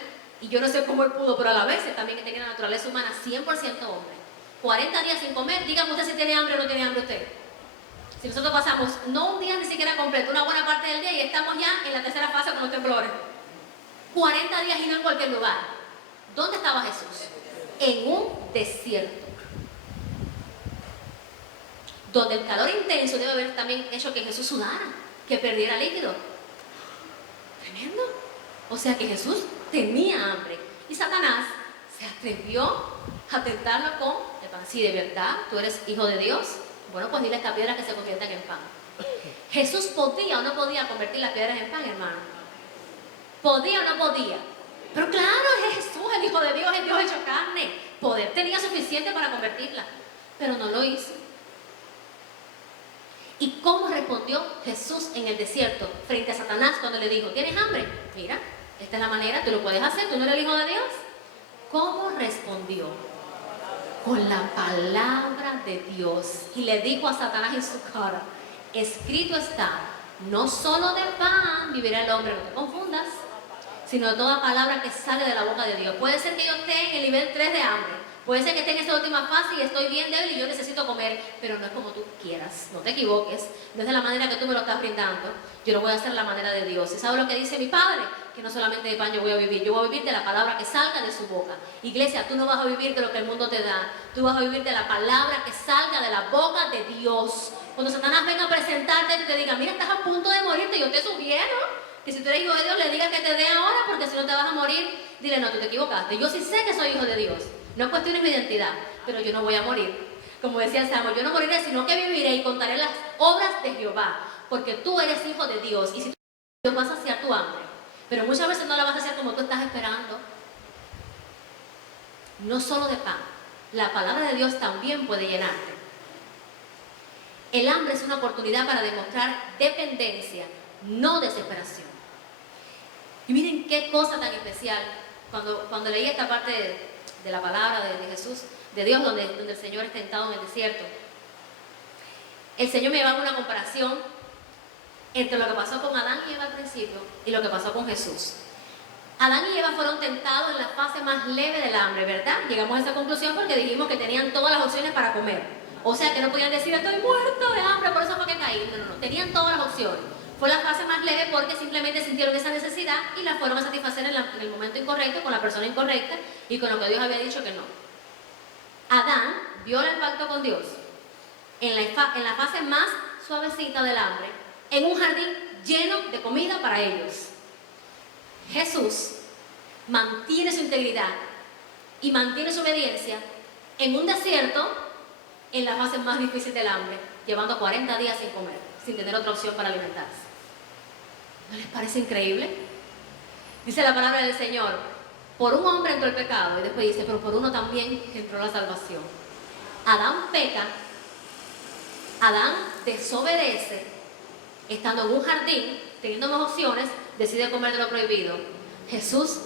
Y yo no sé cómo Él pudo, pero a la vez Él también tenía la naturaleza humana, 100% hombre. 40 días sin comer. Dígame usted si tiene hambre o no tiene hambre usted. Si nosotros pasamos, no un día ni siquiera completo, una buena parte del día, y estamos ya en la tercera fase con los temblores. 40 días y no en cualquier lugar. ¿Dónde estaba Jesús? En un desierto. Donde el calor intenso debe haber también hecho que Jesús sudara, que perdiera líquido. Tremendo. O sea que Jesús tenía hambre. Y Satanás se atrevió a tentarlo con el pan. Si de verdad tú eres hijo de Dios, bueno, pues dile a esta piedra que se conviertan en pan. Jesús podía o no podía convertir las piedras en pan, hermano. ¿Podía o no podía? Pero claro, es Jesús, el Hijo de Dios, el Dios hecho carne. Poder tenía suficiente para convertirla, pero no lo hizo. ¿Y cómo respondió Jesús en el desierto frente a Satanás cuando le dijo, ¿tienes hambre? Mira, esta es la manera, tú lo puedes hacer, tú no eres el Hijo de Dios. ¿Cómo respondió? Con la palabra de Dios. Y le dijo a Satanás en su cara, escrito está, no solo de pan vivirá el hombre, no te confundas, sino de toda palabra que sale de la boca de Dios. Puede ser que yo esté en el nivel 3 de hambre, puede ser que esté en esta última fase y estoy bien débil y yo necesito comer, pero no es como tú quieras, no te equivoques, no es de la manera que tú me lo estás brindando, yo lo voy a hacer a la manera de Dios. ¿Y sabes lo que dice mi Padre? Que no solamente de pan yo voy a vivir de la palabra que salga de su boca. Iglesia, tú no vas a vivir de lo que el mundo te da, tú vas a vivir de la palabra que salga de la boca de Dios. Cuando Satanás venga a presentarte y te diga, mira, estás a punto de morirte, yo te sugiero que si tú eres hijo de Dios, le digas que te dé ahora, porque si no te vas a morir. Dile, no, tú te equivocaste. Yo sí sé que soy hijo de Dios. No cuestiones mi identidad, pero yo no voy a morir. Como decía el Salmo, yo no moriré, sino que viviré y contaré las obras de Jehová. Porque tú eres hijo de Dios. Y si tú eres Dios, vas a saciar tu hambre. Pero muchas veces no la vas a hacer como tú estás esperando. No solo de pan. La palabra de Dios también puede llenarte. El hambre es una oportunidad para demostrar dependencia, no desesperación. Y miren qué cosa tan especial, cuando leí esta parte de la palabra de Jesús, de Dios, donde el Señor es tentado en el desierto. El Señor me llevaba una comparación entre lo que pasó con Adán y Eva al principio y lo que pasó con Jesús. Adán y Eva fueron tentados en la fase más leve del hambre, ¿verdad? Llegamos a esa conclusión porque dijimos que tenían todas las opciones para comer. O sea que no podían decir, estoy muerto de hambre, por eso fue que caí. No, tenían todas las opciones. Fue la fase más leve porque simplemente sintieron esa necesidad y la fueron a satisfacer en el momento incorrecto, con la persona incorrecta y con lo que Dios había dicho que no. Adán viola el pacto con Dios en la fase más suavecita del hambre, en un jardín lleno de comida para ellos. Jesús mantiene su integridad y mantiene su obediencia en un desierto, en la fase más difícil del hambre, llevando 40 días sin comer, sin tener otra opción para alimentarse. ¿No les parece increíble? Dice la palabra del Señor, por un hombre entró el pecado, y después dice, pero por uno también entró la salvación. Adán peca, Adán desobedece, estando en un jardín, teniendo más opciones, decide comer de lo prohibido. Jesús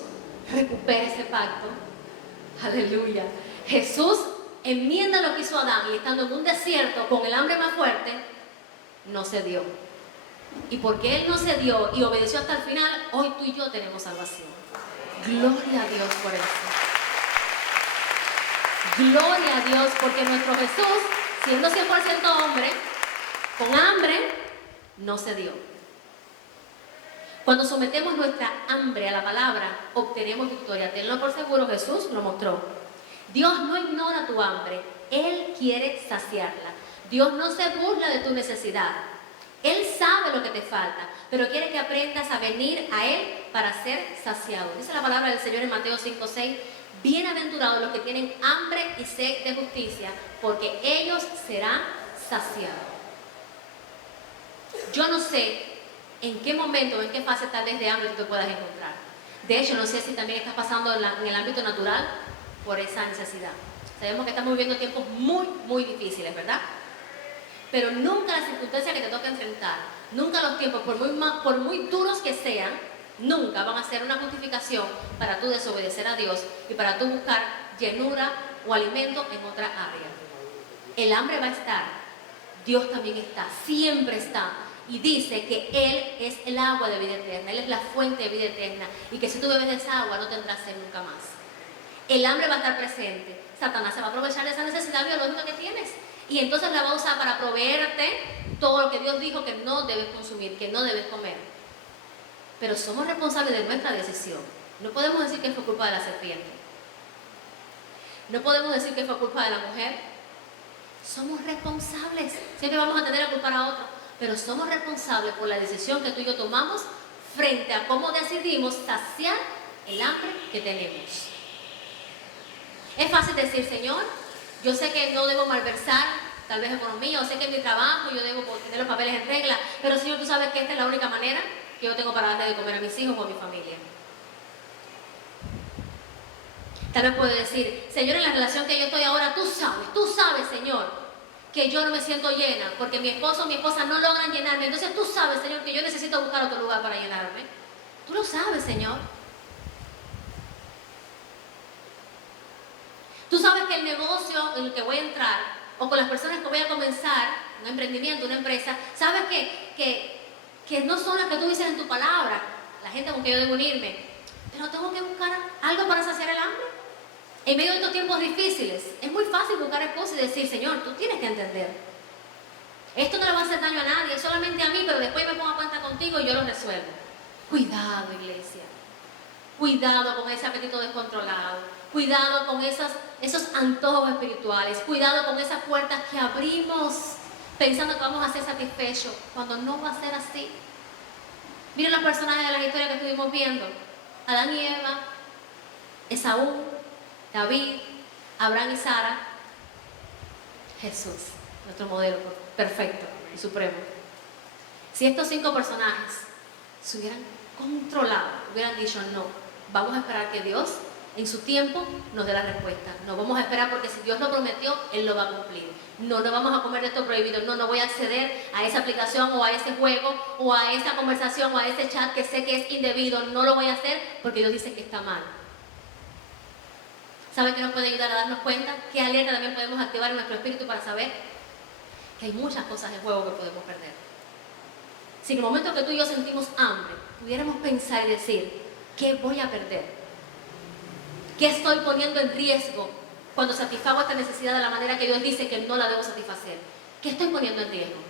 recupera ese pacto. Aleluya. Jesús enmienda lo que hizo Adán, y estando en un desierto con el hambre más fuerte, no cedió. Y porque Él no cedió y obedeció hasta el final, hoy tú y yo tenemos salvación. Gloria a Dios por eso. Gloria a Dios, porque nuestro Jesús, siendo 100% hombre, con hambre, no cedió. Cuando sometemos nuestra hambre a la palabra, obtenemos victoria. Tenlo por seguro, Jesús lo mostró. Dios no ignora tu hambre, Él quiere saciarla. Dios no se burla de tu necesidad. Él sabe lo que te falta, pero quiere que aprendas a venir a Él para ser saciado. Dice la palabra del Señor en Mateo 5:6, bienaventurados los que tienen hambre y sed de justicia, porque ellos serán saciados. Yo no sé en qué momento o en qué fase tal vez de hambre tú te puedas encontrar. De hecho, no sé si también estás pasando en el ámbito natural por esa necesidad. Sabemos que estamos viviendo tiempos muy, muy difíciles, ¿verdad? Pero nunca las circunstancias que te toca enfrentar, nunca los tiempos, por muy duros que sean, nunca van a ser una justificación para tú desobedecer a Dios y para tú buscar llenura o alimento en otra área. El hambre va a estar, Dios también está, siempre está. Y dice que Él es el agua de vida eterna, Él es la fuente de vida eterna, y que si tú bebes de esa agua no tendrás sed nunca más. El hambre va a estar presente. Satanás se va a aprovechar de esa necesidad biológica que tienes y entonces la va a usar para proveerte todo lo que Dios dijo que no debes consumir, que no debes comer. Pero somos responsables de nuestra decisión. No podemos decir que fue culpa de la serpiente. No podemos decir que fue culpa de la mujer. Somos responsables. Siempre vamos a tener a culpar a otros, pero somos responsables por la decisión que tú y yo tomamos frente a cómo decidimos saciar el hambre que tenemos. Es fácil decir, Señor, yo sé que no debo malversar tal vez economía, o sé que en mi trabajo yo debo tener los papeles en regla, pero Señor, tú sabes que esta es la única manera que yo tengo para darle de comer a mis hijos o a mi familia. Tal vez puedo decir, Señor, en la relación que yo estoy ahora, tú sabes, Señor, que yo no me siento llena, porque mi esposo o mi esposa no logran llenarme, entonces tú sabes, Señor, que yo necesito buscar otro lugar para llenarme. Tú lo sabes, Señor. Tú sabes que el negocio en el que voy a entrar, o con las personas que voy a comenzar, un emprendimiento, una empresa, sabes que no son las que tú dices en tu palabra, la gente con que yo debo unirme, pero tengo que buscar algo para saciar el hambre. En medio de estos tiempos difíciles, es muy fácil buscar excusas y decir, Señor, tú tienes que entender. Esto no le va a hacer daño a nadie, solamente a mí, pero después me pongo a cuenta contigo y yo lo resuelvo. Cuidado, iglesia. Cuidado con ese apetito descontrolado. Cuidado con esos antojos espirituales. Cuidado con esas puertas que abrimos pensando que vamos a ser satisfechos, cuando no va a ser así. Miren los personajes de la historia que estuvimos viendo. Adán y Eva, Esaú, David, Abraham y Sara, Jesús, nuestro modelo perfecto y supremo. Si estos 5 personajes se hubieran controlado, hubieran dicho no, vamos a esperar que Dios en su tiempo nos dé la respuesta. No vamos a esperar porque si Dios lo prometió, Él lo va a cumplir. No vamos a comer de esto prohibido. No voy a acceder a esa aplicación o a ese juego o a esa conversación o a ese chat que sé que es indebido. No lo voy a hacer porque Dios dice que está mal. ¿Saben qué nos puede ayudar a darnos cuenta? ¿Qué alerta también podemos activar en nuestro espíritu para saber que hay muchas cosas en juego que podemos perder? Si en el momento que tú y yo sentimos hambre, pudiéramos pensar y decir, ¿qué voy a perder? ¿Qué estoy poniendo en riesgo cuando satisfago esta necesidad de la manera que Dios dice que no la debo satisfacer? ¿Qué estoy poniendo en riesgo?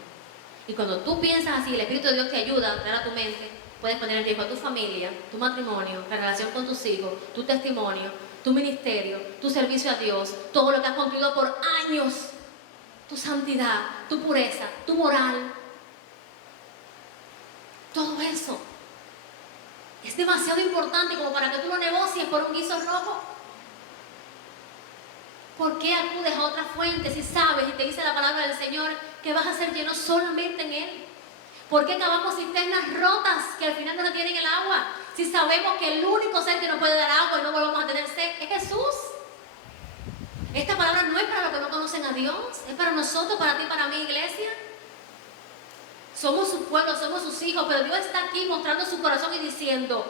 Y cuando tú piensas así, el Espíritu de Dios te ayuda a traer a tu mente, puedes poner en riesgo a tu familia, tu matrimonio, la relación con tus hijos, tu testimonio, tu ministerio, tu servicio a Dios, todo lo que has construido por años, tu santidad, tu pureza, tu moral. Todo eso es demasiado importante como para que tú lo negocies por un guiso rojo. ¿Por qué acudes a otra fuente si sabes y te dice la palabra del Señor que vas a ser lleno solamente en Él? ¿Por qué cavamos cisternas rotas que al final no retienen el agua? Si sabemos que el único ser que nos puede dar agua y no volvamos a tener sed es Jesús. Esta palabra no es para los que no conocen a Dios, es para nosotros, para ti, para mí, iglesia. Somos su pueblo, somos sus hijos, pero Dios está aquí mostrando su corazón y diciendo,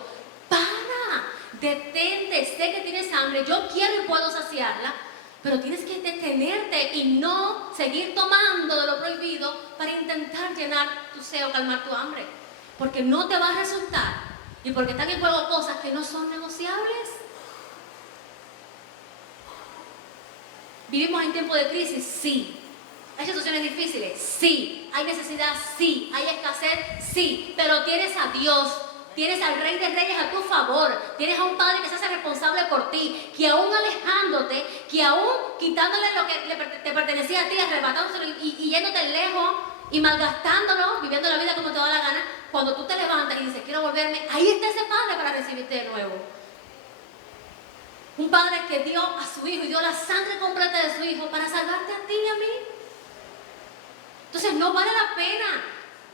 para, detente, sé que tienes hambre, yo quiero y puedo saciarla, pero tienes que detenerte y no seguir tomando de lo prohibido para intentar llenar tu sed o calmar tu hambre, porque no te va a resultar y porque están en juego cosas que no son negociables. ¿Vivimos en tiempo de crisis? Sí. ¿Hay situaciones difíciles? Sí. ¿Hay necesidad? Sí. ¿Hay escasez? Sí. Pero tienes a Dios. Tienes al Rey de Reyes a tu favor. Tienes a un Padre que se hace responsable por ti, que aún alejándote, que aún quitándole lo que te pertenecía a ti, arrebatándoselo y yéndote lejos y malgastándolo, viviendo la vida como te da la gana, cuando tú te levantas y dices, quiero volverme, ahí está ese Padre para recibirte de nuevo. Un Padre que dio a su Hijo y dio la sangre completa de su Hijo para salvarte a ti y a mí. Entonces no vale la pena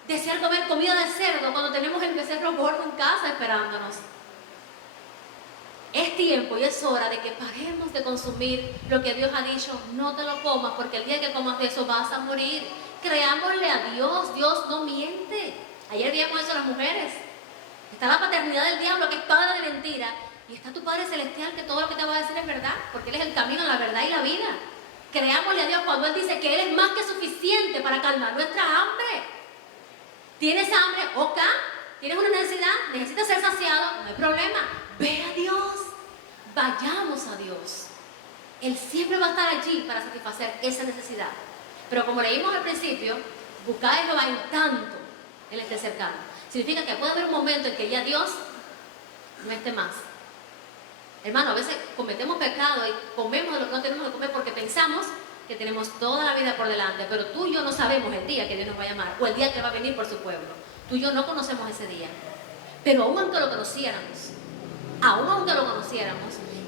desear comer comida de cerdo cuando tenemos el becerro gordo en casa esperándonos. Es tiempo y es hora de que paremos de consumir lo que Dios ha dicho, no te lo comas, porque el día que comas de eso vas a morir. Creámosle a Dios, Dios no miente. Ayer vimos eso a las mujeres. Está la paternidad del diablo, que es padre de mentira, y está tu Padre Celestial, que todo lo que te va a decir es verdad, porque Él es el camino, la verdad y la vida. Creámosle a Dios cuando Él dice que Él es más que suficiente para calmar nuestra hambre. ¿Tienes hambre? Ok. ¿Tienes una necesidad? ¿Necesitas ser saciado? No hay problema. Ve a Dios. Vayamos a Dios. Él siempre va a estar allí para satisfacer esa necesidad. Pero como leímos al principio, buscad a Jehová en tanto Él esté cercano. Significa que puede haber un momento en que ya Dios no esté más. Hermano, a veces cometemos pecado y comemos de lo que no tenemos que comer porque pensamos que tenemos toda la vida por delante, pero tú y yo no sabemos el día que Dios nos va a llamar o el día que va a venir por su pueblo. Tú y yo no conocemos ese día. Pero aún aunque lo conociéramos,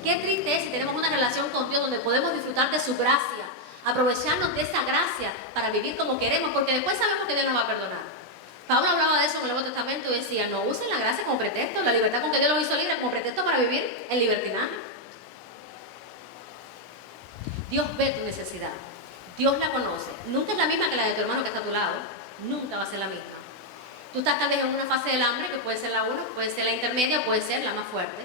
qué triste es si tenemos una relación con Dios donde podemos disfrutar de su gracia, aprovecharnos de esa gracia para vivir como queremos, porque después sabemos que Dios nos va a perdonar. Pablo hablaba de eso en el Nuevo Testamento y decía, no usen la gracia como pretexto, la libertad con que Dios los hizo libres como pretexto para vivir en libertinaje. Dios ve tu necesidad, Dios la conoce. Nunca es la misma que la de tu hermano que está a tu lado, nunca va a ser la misma. Tú estás tal vez en una fase del hambre, que puede ser la 1, puede ser la intermedia, puede ser la más fuerte.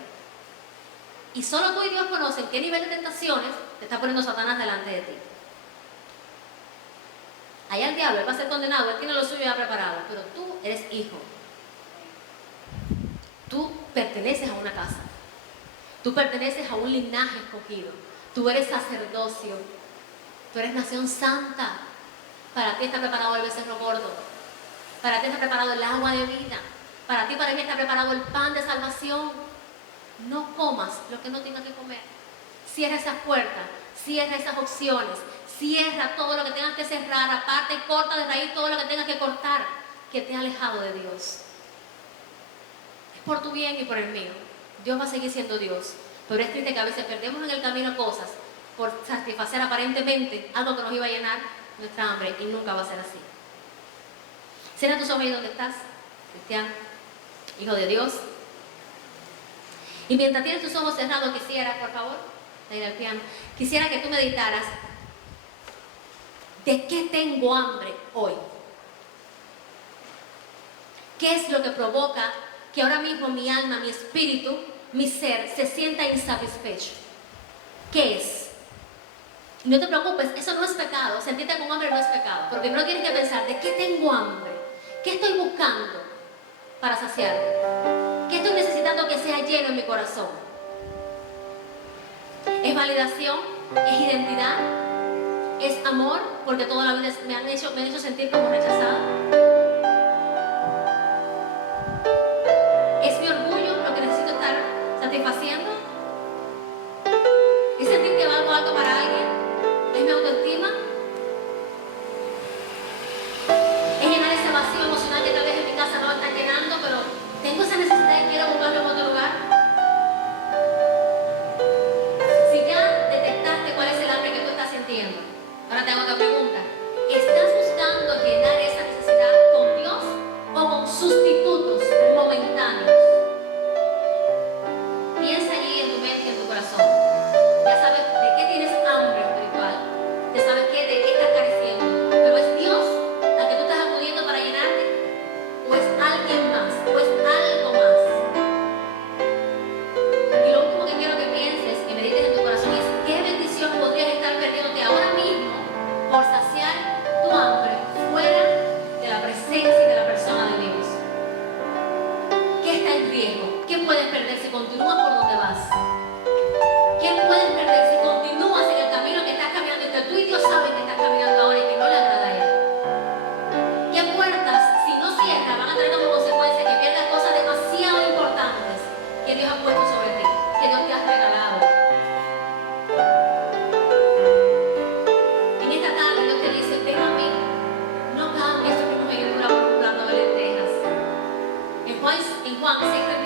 Y solo tú y Dios conocen qué nivel de tentaciones te está poniendo Satanás delante de ti. Allá el diablo, él va a ser condenado, él tiene lo suyo ya preparado, pero tú eres hijo. Tú perteneces a una casa. Tú perteneces a un linaje escogido. Tú eres sacerdocio. Tú eres nación santa. Para ti está preparado el becerro gordo. Para ti está preparado el agua de vida. Para ti, para mí está preparado el pan de salvación. No comas lo que no tengas que comer. Cierra esas puertas, cierra esas opciones, cierra todo lo que tengas que cerrar, aparte y corta de raíz todo lo que tengas que cortar, que te ha alejado de Dios. Es por tu bien y por el mío. Dios va a seguir siendo Dios, pero es triste que a veces perdemos en el camino cosas por satisfacer aparentemente algo que nos iba a llenar nuestra hambre, y nunca va a ser así. Cierra tus ojos ahí donde estás, cristiano, hijo de Dios. Y mientras tienes tus ojos cerrados, quisiera, por favor, ir al piano, quisiera que tú meditaras de qué tengo hambre hoy. ¿Qué es lo que provoca que ahora mismo mi alma, mi espíritu, mi ser se sienta insatisfecho? ¿Qué es? No te preocupes, eso no es pecado. Sentirte con hambre no es pecado, porque primero tienes que pensar de qué tengo hambre, qué estoy buscando para saciarme, qué estoy necesitando que sea lleno en mi corazón. ¿Es validación? ¿Es identidad? ¿Es amor? Porque toda la vida me han hecho sentir como rechazada. ¿Es mi orgullo lo que necesito estar satisfaciendo? ¿Es sentir que valgo algo para alguien? ¿Es mi autoestima? ¿Es llenar ese vacío emocional que tal vez en mi casa no me están llenando, pero tengo esa necesidad y quiero buscarlo en otro lugar? Si ya detectaste cuál es el hambre que tú estás sintiendo, ahora te hago otra pregunta. ¿Estás buscando llenar esa necesidad con Dios o con sustitutos momentáneos? Piensa allí en tu mente y en tu corazón. Ya sabes de qué tienes hambre espiritual. Ya sabes de qué estás careciendo. Pero ¿es Dios al que tú estás acudiendo para llenarte? ¿O es alguien más? ¿O es algo más? en Juan se encuentra